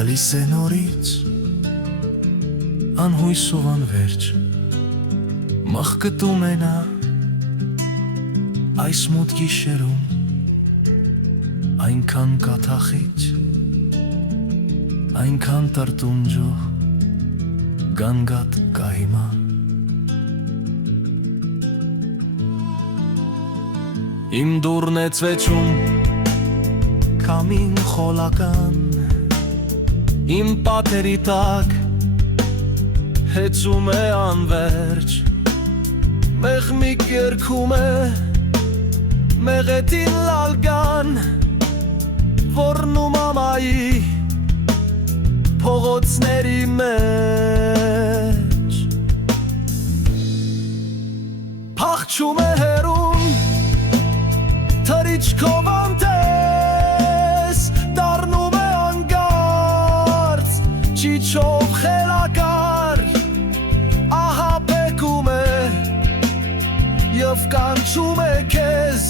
Գալիս է նորից անհույսով անվերջ մաղկտում է նա այս մութ գիշերում այնքան կաթախիչ այնքան տրտունջող գանգատ կա հիմա իմ դուրն է ծվեչում կամին խոլական իմ պատերի տակ հեծում է անվերջ մեղմիկ երգում է մեղետին լալգան որնում ամայի փողոցների մեջ փախչում է հերուն թրիչքով անտես դառնում է անգարց ճիչով խելակար ահա պեկում է և կանչում է քեզ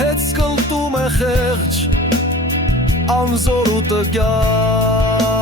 հետ սկլտում է խեղճ անզոր ու տգյար